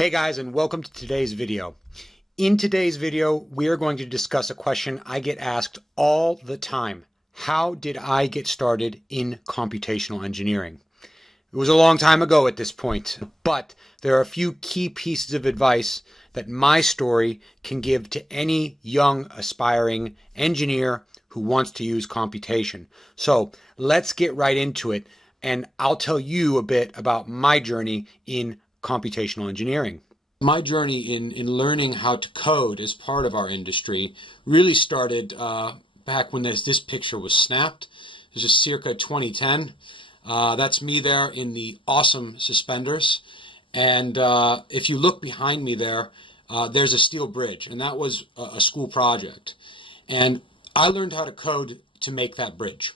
Hey guys, and welcome to today's video. In today's video, we are going to discuss a question I get asked all the time. How did I get started in computational engineering? It was a long time ago at this point, but there are a few key pieces of advice that my story can give to any young aspiring engineer who wants to use computation. So let's get right into it, and I'll tell you a bit about my journey in computational engineering. My journey in learning how to code as part of our industry really started back when this picture was snapped. This is circa 2010. That's me there in the awesome suspenders. And if you look behind me there, there's a steel bridge, and that was a school project. And I learned how to code to make that bridge.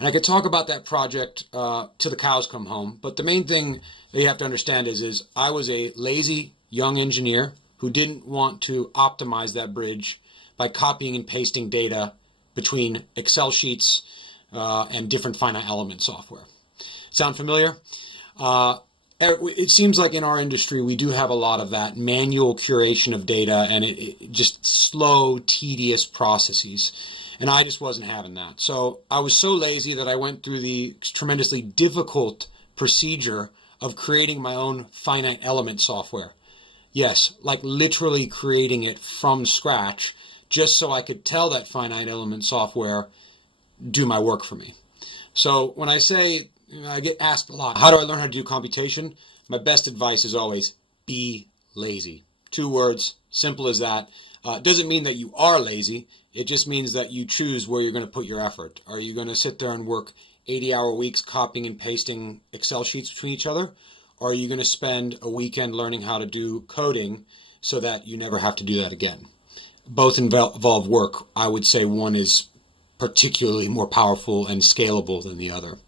And I could talk about that project till the cows come home, but the main thing that you have to understand is I was a lazy young engineer who didn't want to optimize that bridge by copying and pasting data between Excel sheets and different finite element software. Sound familiar? It seems like in our industry we do have a lot of that manual curation of data and it just slow, tedious processes. And I just wasn't having that. So I was so lazy that I went through the tremendously difficult procedure of creating my own finite element software. Yes, like literally creating it from scratch, just so I could tell that finite element software do my work for me. So when I say, I get asked a lot, how do I learn how to do computation? My best advice is always be lazy. 2 words, simple as that. Doesn't mean that you are lazy. It just means that you choose where you're going to put your effort. Are you going to sit there and work 80-hour weeks copying and pasting Excel sheets between each other? Or are you going to spend a weekend learning how to do coding so that you never have to do that again? Both involve work. I would say one is particularly more powerful and scalable than the other.